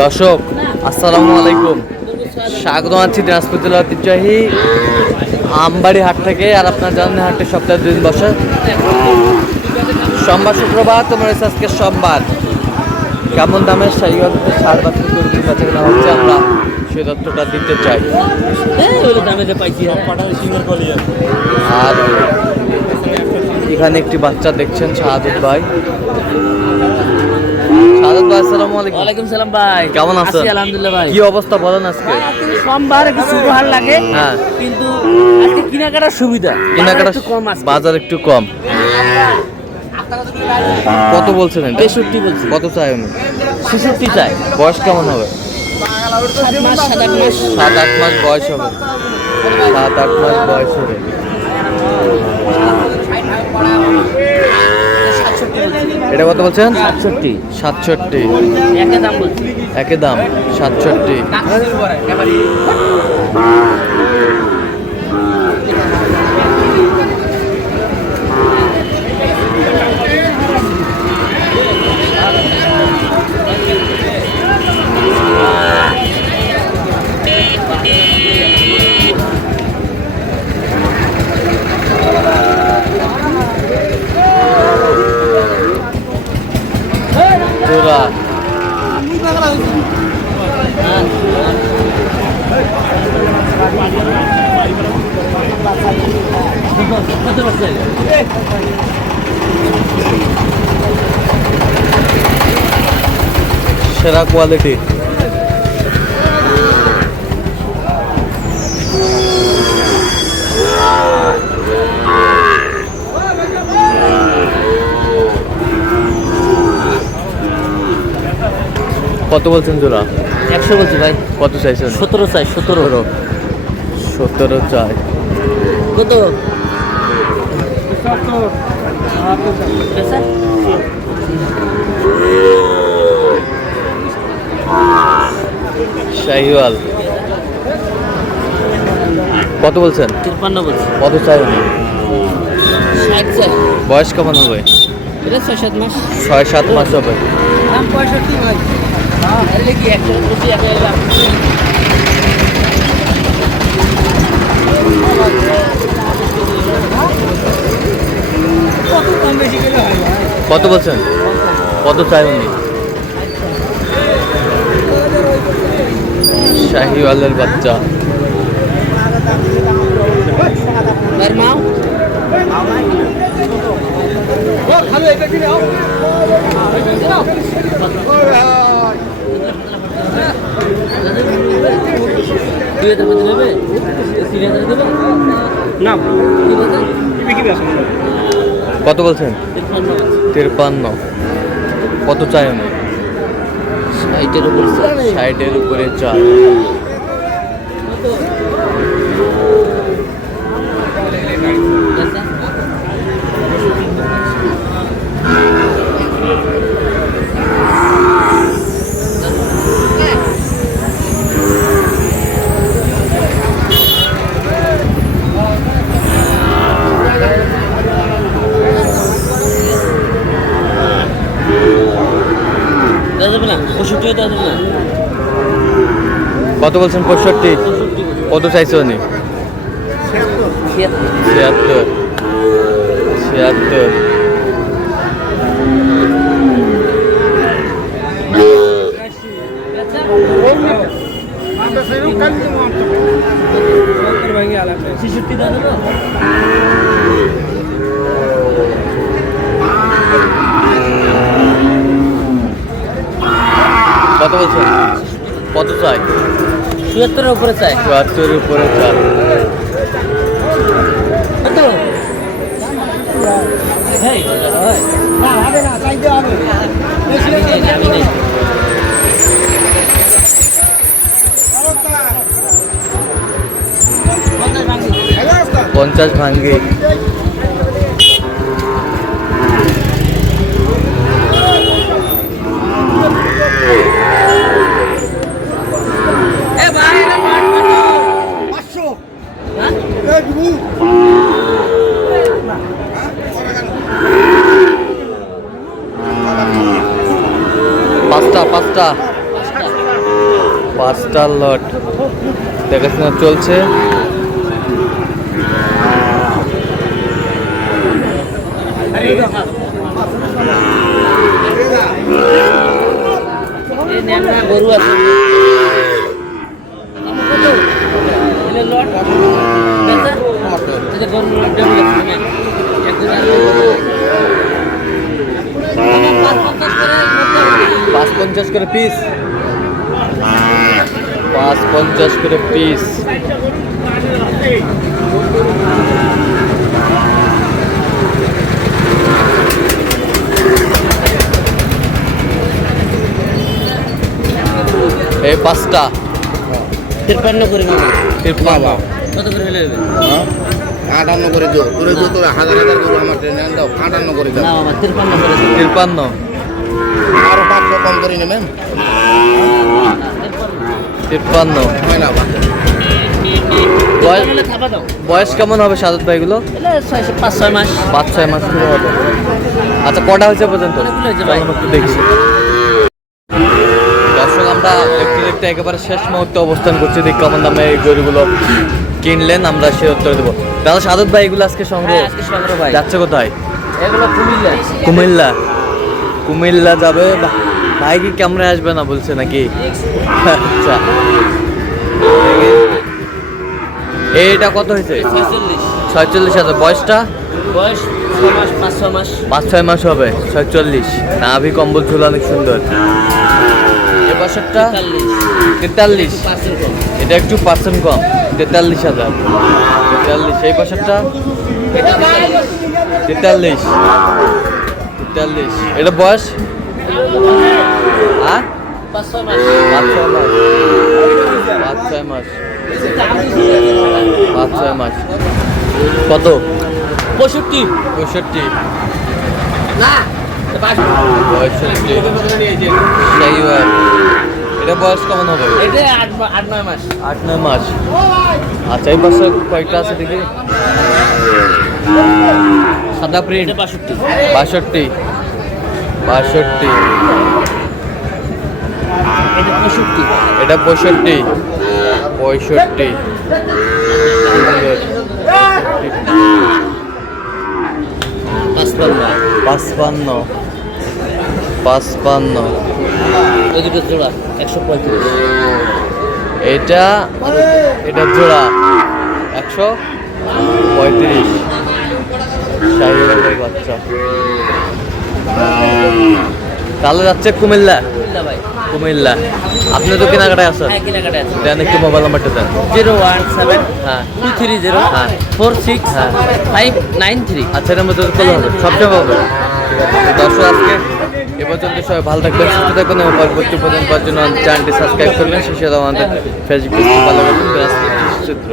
দর্শক আসসালামু আলাইকুম, স্বাগত জানাচ্ছি দিনাজপুর জেলার ঐতিহ্যবাহী আমবাড়ি হাট থেকে। আর আপনার জানেন হাটে সপ্তাহে 2 দিন বসে, সোমবার শুক্রবার। তোমার আজকে সোমবার। কেমন দামের সার বাছুর গরুগুলো কাছে কেনা হচ্ছে, আমরা সে তথ্যটা দিতে চাই। আর এখানে একটি বাচ্চা দেখছেন, শাহাদত ভাই। শাহাদত ভাই আসসালামু আলাইকুম। ওয়ালাইকুম সালাম ভাই, কেমন আছেন? আলহামদুলিল্লাহ ভাই। কি অবস্থা বলেন আজকে? সোমবার একটু শুরু হার লাগে, হ্যাঁ, কিন্তু আজকে কেনাকাটার সুবিধা, কেনাকাটা একটু কম আছে। বাজার একটু কম। কত বলছেন এটা? 63 বলছি। কত চাই উনি? 66 চাই। বয়স কেমন হবে? 7 মাস 7-8 মাস। 7-8 মাস বয়স হবে। 7-8 মাস বয়স হবে। এটা কত বলছেন? 67। 67। একে দাম বলছি। একই দাম 67। জোড়া সেরা কোয়ালিটি। কত বলছেন জোড়া? 100 বলছি ভাই। কত চাইছেন? 17 চাই। 17 17 চাই। কত? শাহিওয়াল কত বলছেন? 53 বলছি। কত চাই উনি? 60 চাই। বয়স কেমন হবে? এটা 6-7 মাস। 6-7 মাস হবে। দাম 65 ভাই। আরে কি 100 1 লাখ। কত কম বেশি গেলে হয় ভাই? কত বলছেন? কত চাই উনি? শাহিওয়ালের বাচ্চা। এর মা কত বলছেন? 53। কত চাই উনি? 60-এর উপর। 60-এর উপরে চাই। কত বলছেন? 65। কত চাইছে উনি? 76। 76। কত বলছেন? কত চাই? 77-এর উপরে চাই। 74-এর উপরে চাই। কত? এই না হবে না, চাইতে হবে। আমি নেই। 50 ভাঙ্গি। পাঁচটা 5টা লট দেখাশোনা চলছে। গরু আছে $5.50 করে পিস, 5.50 করে পিস। এই 5টা 53 করে মামা 53। কত করে হলে হবে? 58 করে দিও, তোরে দিও, তোরা হাজার হাজার করে আমার ট্রেনে দাও, 58 করে দাও। না মামা 53 করে দিও। 53। আরো 500 কম করে নেবেন, 53 হয় না বা? বয়স তাহলে খাবা দাও। বয়স কেমন হবে সাদত ভাই এগুলো? এলে 5-6 মাস 5-6 মাস করে হবে। আচ্ছা, কটা হয়েছে পর্যন্ত? অনেকগুলো হয়েছে ভাই। চলুন একটু দেখি। দর্শক, আমরা দেখতে দেখতে একেবারে শেষ মুহূর্তে অবস্থান করছি। দেখি কেমন দামে এই গরুগুলো কিনলেন, আমরা সে উত্তর দেবো। দাদা সাদত ভাই, এগুলো আজকে সংগ্রহ হ্যাঁ, আজকে সংগ্রহ ভাই। যাচ্ছে কোথায়? এগুলো কুমিল্লা। কুমিল্লা। কুমিল্লা যাবে। ভাই কি ক্যামেরায় আসবে না বলছে নাকি? আচ্ছা, এইটা কত হয়েছে? 46,000। বয়সটা? বয়স 6 মাস 5-6 মাস 5-6 মাস হবে। 46। নাভি কম্বল ঝুল অনেক সুন্দর। এ বছরটা 43। 40% কম। এটা একটু পার্সেন্ট কম, 43,000। 43। এই বছরটা এটা 43। 43। এটা বয়স? হ্যাঁ, 5-6 মাস 5-6 মাস। 5-6 মাস। 5-6 মাস। কত? 65 65। না 65। শাহিওয়াল। এটা বয়স কেমন হবে? এটা 8-9 মাস 8-9 মাস। আচ্ছা, এই বছর কয়েকটা আছে দেখি। সাদা প্রিন্ট। এটা 62 62। 62। এটা 65 এটা 65। 65। 55। 55। এই দুটো জোড়া 135 এটা জোড়া 135। শাহিওয়ালের বাচ্চা। তাহলে যাচ্ছে কুমিল্লা। কুমিল্লা ভাই। কুমিল্লা। আপনি তো কেনাকাটায় আছেন, হ্যাঁ কেনাকাটা আছে দেন একটু মোবাইল নাম্বারটা দেন। 017 হ্যাঁ। 230 হ্যাঁ। 46 হ্যাঁ। 593 আচ্ছা, এর মধ্যে করলে হবে, সবচেয়ে হবে। দর্শক, আজকে এ পর্যন্ত সবাই ভালো থাকবেন, সুস্থ থাকবেন এবং পরবর্তী প্রদান করার জন্য চ্যানেলটি সাবস্ক্রাইব করবেন। সেই সাথে আমাদের ফেসবুক পেজটি ফলো করবেন। চিত্র।